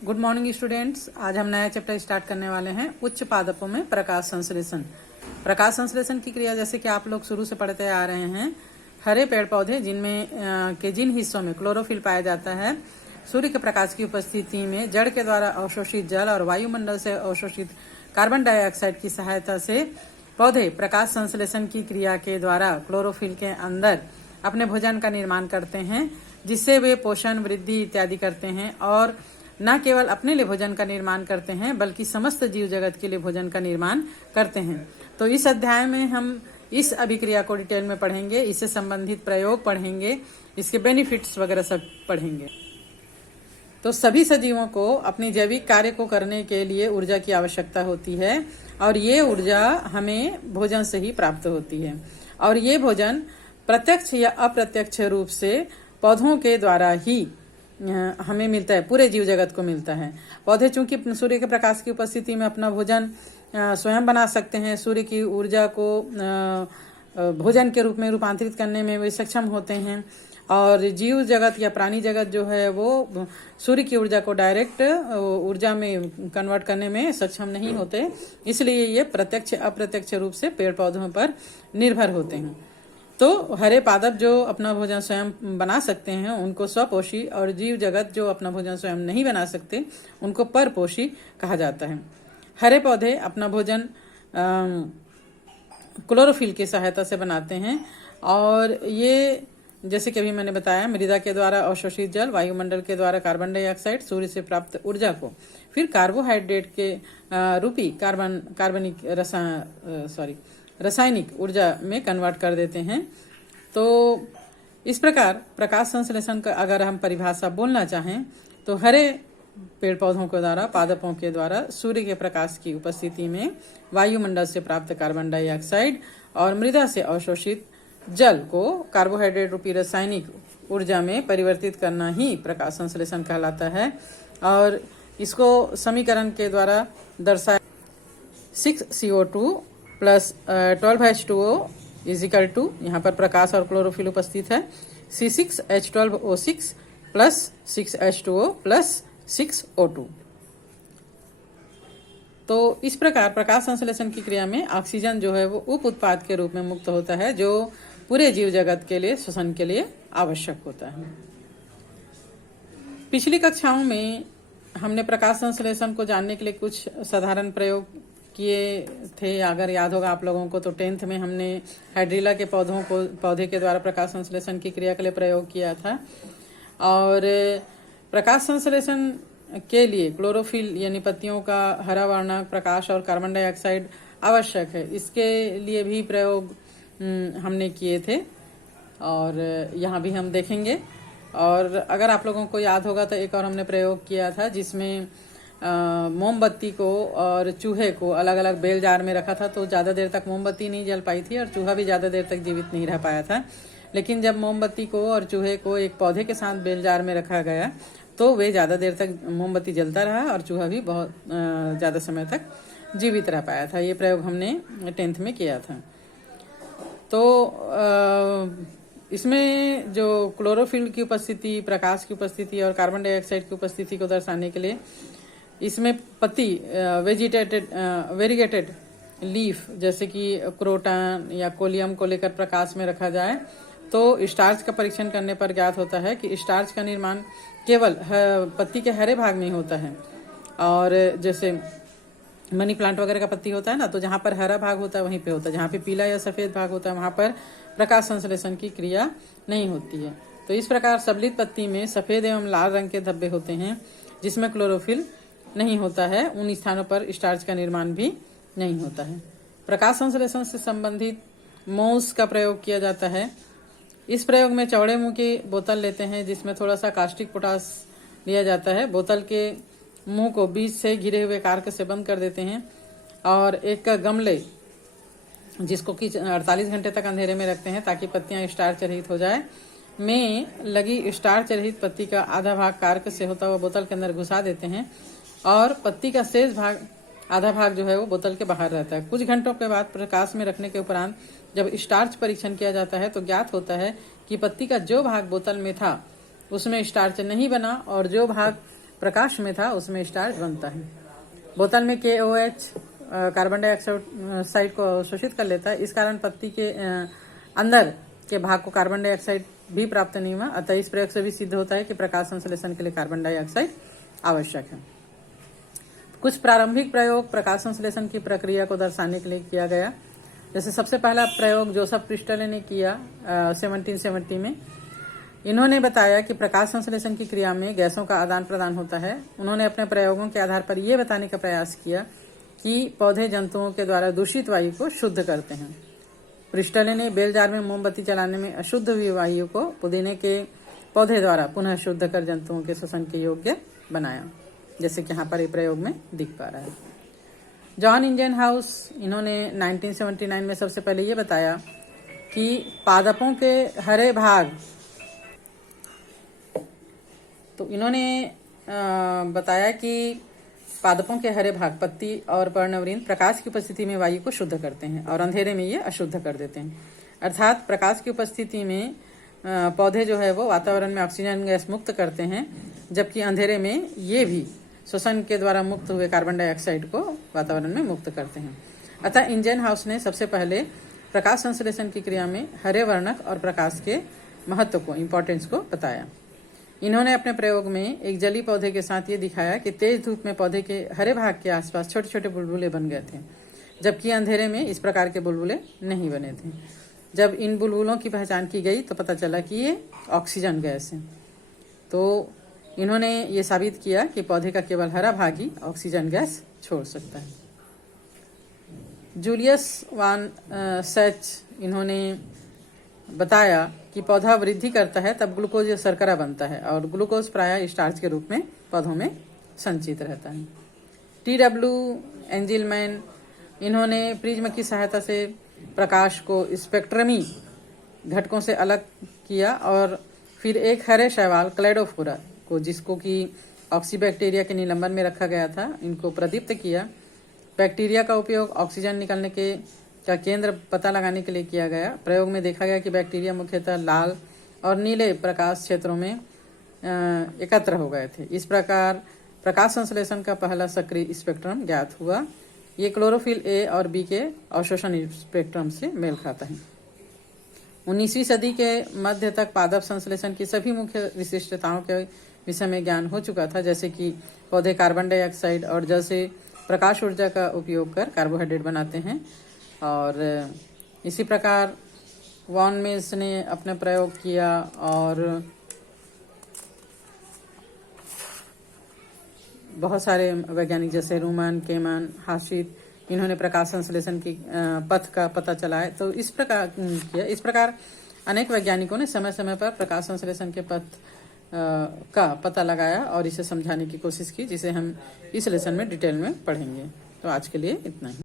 Good morning students. आज हम नया चैप्टर स्टार्ट करने वाले हैं उच्च पादपों में प्रकाश संश्लेषण। प्रकाश संश्लेषण की क्रिया जैसे कि आप लोग शुरू से पढ़ते आ रहे हैं, हरे पेड़ पौधे जिनमें के जिन हिस्सों में क्लोरोफिल पाया जाता है, सूर्य के प्रकाश की उपस्थिति में जड़ के द्वारा अवशोषित जल और वायुमंडल से अवशोषित कार्बन डाइऑक्साइड की सहायता से पौधे प्रकाश संश्लेषण की क्रिया के द्वारा क्लोरोफिल के अंदर अपने भोजन का निर्माण करते हैं, जिससे वे पोषण, वृद्धि इत्यादि करते हैं और न केवल अपने लिए भोजन का निर्माण करते हैं बल्कि समस्त जीव जगत के लिए भोजन का निर्माण करते हैं। तो इस अध्याय में हम इस अभिक्रिया को डिटेल में पढ़ेंगे, इससे संबंधित प्रयोग पढ़ेंगे, इसके बेनिफिट्स वगैरह सब पढ़ेंगे। तो सभी सजीवों को अपनी जैविक कार्य को करने के लिए ऊर्जा की आवश्यकता होती है और ये ऊर्जा हमें भोजन से ही प्राप्त होती है और ये भोजन प्रत्यक्ष या अप्रत्यक्ष रूप से पौधों के द्वारा ही हमें मिलता है, पूरे जीव जगत को मिलता है। पौधे चूंकि सूर्य के प्रकाश की उपस्थिति में अपना भोजन स्वयं बना सकते हैं, सूर्य की ऊर्जा को भोजन के रूप में रूपांतरित करने में वे सक्षम होते हैं और जीव जगत या प्राणी जगत जो है वो सूर्य की ऊर्जा को डायरेक्ट ऊर्जा में कन्वर्ट करने में सक्षम नहीं होते, इसलिए ये प्रत्यक्ष अप्रत्यक्ष रूप से पेड़ पौधों पर निर्भर होते हैं। तो हरे पादप जो अपना भोजन स्वयं बना सकते हैं उनको स्वपोषी और जीव जगत जो अपना भोजन स्वयं नहीं बना सकते उनको परपोषी कहा जाता है। हरे पौधे अपना भोजन क्लोरोफिल की सहायता से बनाते हैं और ये जैसे कि अभी मैंने बताया, मृदा के द्वारा अवशोषित जल, वायुमंडल के द्वारा कार्बन डाइऑक्साइड, सूर्य से प्राप्त ऊर्जा को फिर कार्बोहाइड्रेट के रूपी रासायनिक ऊर्जा में कन्वर्ट कर देते हैं। तो इस प्रकार प्रकाश संश्लेषण का अगर हम परिभाषा बोलना चाहें तो हरे पेड़ पौधों के द्वारा, पादपों के द्वारा सूर्य के प्रकाश की उपस्थिति में वायुमंडल से प्राप्त कार्बन डाइऑक्साइड और मृदा से अवशोषित जल को कार्बोहाइड्रेट रूपी रासायनिक ऊर्जा में परिवर्तित करना ही प्रकाश संश्लेषण कहलाता है और इसको समीकरण के द्वारा दर्शाया 6CO2 plus 12H2O is equal to, यहाँ पर प्रकाश और क्लोरोफिल उपस्थित है, C6H12O6 plus 6H2O plus 6O2। तो इस प्रकार प्रकाश संश्लेषण की क्रिया में ऑक्सीजन जो है वो उप उत्पाद के रूप में मुक्त होता है जो पूरे जीव जगत के लिए श्वसन के लिए आवश्यक होता है। पिछली कक्षाओं में हमने प्रकाश संश्लेषण को जानने के लिए कुछ साधारण प्रयोग किए थे, अगर याद होगा आप लोगों को। तो 10th में हमने हाइड्रिला के पौधे के द्वारा प्रकाश संश्लेषण की क्रिया के लिए प्रयोग किया था और प्रकाश संश्लेषण के लिए क्लोरोफिल यानी पत्तियों का हरा वर्णक प्रकाश और कार्बन डाइऑक्साइड आवश्यक है, इसके लिए भी प्रयोग हमने किए थे और यहाँ भी हम देखेंगे। और अगर आप लोगों को याद होगा तो एक और हमने प्रयोग किया था जिसमें मोमबत्ती को और चूहे को अलग अलग बेल जार में रखा था, तो ज़्यादा देर तक मोमबत्ती नहीं जल पाई थी और चूहा भी ज़्यादा देर तक जीवित नहीं रह पाया था। लेकिन जब मोमबत्ती को और चूहे को एक पौधे के साथ बेल जार में रखा गया तो वे ज़्यादा देर तक मोमबत्ती जलता रहा और चूहा भी बहुत ज़्यादा समय तक जीवित रह पाया था। ये प्रयोग हमने 10th में किया था। तो इसमें जो क्लोरोफिल की उपस्थिति, प्रकाश की उपस्थिति और कार्बन डाइऑक्साइड की उपस्थिति को दर्शाने के लिए इसमें पत्ती वेरीगेटेड लीफ जैसे कि क्रोटन या कोलियम को लेकर प्रकाश में रखा जाए तो स्टार्च का परीक्षण करने पर ज्ञात होता है कि स्टार्च का निर्माण केवल पत्ती के हरे भाग में होता है और जैसे मनी प्लांट वगैरह का पत्ती होता है ना, तो जहाँ पर हरा भाग होता है वहीं पे होता है, जहाँ पे पीला या सफेद भाग होता है वहाँ पर प्रकाश संश्लेषण की क्रिया नहीं होती है। तो इस प्रकार सबलित पत्ती में सफेद एवं लाल रंग के धब्बे होते हैं जिसमें क्लोरोफिल नहीं होता है, उन स्थानों पर स्टार्च का निर्माण भी नहीं होता है। प्रकाश संश्लेषण से संबंधित मोल्स का प्रयोग किया जाता है। इस प्रयोग में चौड़े मुंह की बोतल लेते हैं जिसमें थोड़ा सा कास्टिक पोटास लिया जाता है। बोतल के मुंह को बीच से घिरे हुए कार्क से बंद कर देते हैं और एक गमले जिसको कि 48 घंटे तक अंधेरे में रखते हैं ताकि पत्तियां स्टार्च रहित हो जाए, में लगी स्टार्च रहित पत्ती का आधा भाग कार्क से होता हुआ बोतल के अंदर घुसा देते हैं और पत्ती का शेष भाग, आधा भाग जो है वो बोतल के बाहर रहता है। कुछ घंटों के बाद प्रकाश में रखने के उपरांत जब स्टार्च परीक्षण किया जाता है तो ज्ञात होता है कि पत्ती का जो भाग बोतल में था उसमें स्टार्च नहीं बना और जो भाग प्रकाश में था उसमें स्टार्च बनता है। बोतल में KOH कार्बन डाइऑक्साइड को अवशोषित कर लेता है, इस कारण पत्ती के अंदर के भाग को कार्बन डाइऑक्साइड भी प्राप्त नहीं हुआ। अतः इस प्रयोग से भी सिद्ध होता है कि प्रकाश संश्लेषण के लिए कार्बन डाइऑक्साइड आवश्यक है। कुछ प्रारंभिक प्रयोग प्रकाश संश्लेषण की प्रक्रिया को दर्शाने के लिए किया गया। जैसे सबसे पहला प्रयोग जोसेफ प्रिस्टले ने किया 1770 में। इन्होंने बताया कि प्रकाश संश्लेषण की क्रिया में गैसों का आदान प्रदान होता है। उन्होंने अपने प्रयोगों के आधार पर यह बताने का प्रयास किया कि पौधे जंतुओं के द्वारा दूषित वायु को शुद्ध करते हैं। प्रिस्टले ने बेल जार में मोमबत्ती जलाने में अशुद्ध हुई वायु को पुदीने के पौधे द्वारा पुनः शुद्ध कर जंतुओं के श्वसन के योग्य बनाया, जैसे कि यहाँ पर ये प्रयोग में दिख पा रहा है। जॉन इंजनहाउस, इन्होंने 1979 में सबसे पहले ये बताया कि पादपों के हरे भाग, तो इन्होंने बताया कि पादपों के हरे भाग पत्ती और पर्णवृंत प्रकाश की उपस्थिति में वायु को शुद्ध करते हैं और अंधेरे में ये अशुद्ध कर देते हैं। अर्थात प्रकाश की उपस्थिति में पौधे जो है वो वातावरण में ऑक्सीजन गैस मुक्त करते हैं, जबकि अंधेरे में ये भी श्वसन के द्वारा मुक्त हुए कार्बन डाइऑक्साइड को वातावरण में मुक्त करते हैं। अतः इंजनहाउस ने सबसे पहले प्रकाश संश्लेषण की क्रिया में हरे वर्णक और प्रकाश के महत्व को, इंपॉर्टेंस को बताया। इन्होंने अपने प्रयोग में एक जली पौधे के साथ ये दिखाया कि तेज धूप में पौधे के हरे भाग के आसपास छोटे छोटे बुलबुले बन गए थे, जबकि अंधेरे में इस प्रकार के बुलबुले नहीं बने थे। जब इन बुलबुलों की पहचान की गई तो पता चला कि ये ऑक्सीजन गैस है। तो इन्होंने ये साबित किया कि पौधे का केवल हरा भाग ही ऑक्सीजन गैस छोड़ सकता है। जूलियस वान सैच, इन्होंने बताया कि पौधा वृद्धि करता है तब ग्लूकोज या शर्करा बनता है और ग्लूकोज प्रायः स्टार्च के रूप में पौधों में संचित रहता है। TW एंजिलमैन, इन्होंने प्रिज्म की सहायता से प्रकाश को स्पेक्ट्रमी घटकों से अलग किया और फिर एक हरे शैवाल क्लेडोफोरा को, जिसको कि ऑक्सीबैक्टीरिया के निलंबन में रखा गया था, इनको प्रदीप्त किया। बैक्टीरिया का उपयोग ऑक्सीजन निकलने का केंद्र पता लगाने के लिए किया गया। प्रयोग में देखा गया कि बैक्टीरिया मुख्यतः लाल और नीले प्रकाश क्षेत्रों में एकत्र हो गए थे। इस प्रकार प्रकाश संश्लेषण का पहला सक्रिय स्पेक्ट्रम ज्ञात हुआ। ये क्लोरोफिल A और B के अवशोषण स्पेक्ट्रम से मेल खाता है। 19वीं सदी के मध्य तक पादप संश्लेषण की सभी मुख्य विशिष्टताओं के विषय में ज्ञान हो चुका था, जैसे कि पौधे कार्बन डाइऑक्साइड और जल से प्रकाश ऊर्जा का उपयोग कर कार्बोहाइड्रेट बनाते हैं। और इसी प्रकार वॉन मिल्स ने अपने प्रयोग किया और बहुत सारे वैज्ञानिक जैसे रूमन, केमन, हाशिद, इन्होंने प्रकाश संश्लेषण की पथ का पता चलाया। तो इस प्रकार किया। इस प्रकार अनेक वैज्ञानिकों ने समय समय पर प्रकाश संश्लेषण के पथ का पता लगाया और इसे समझाने की कोशिश की, जिसे हम इस लेसन में डिटेल में पढ़ेंगे। तो आज के लिए इतना ही।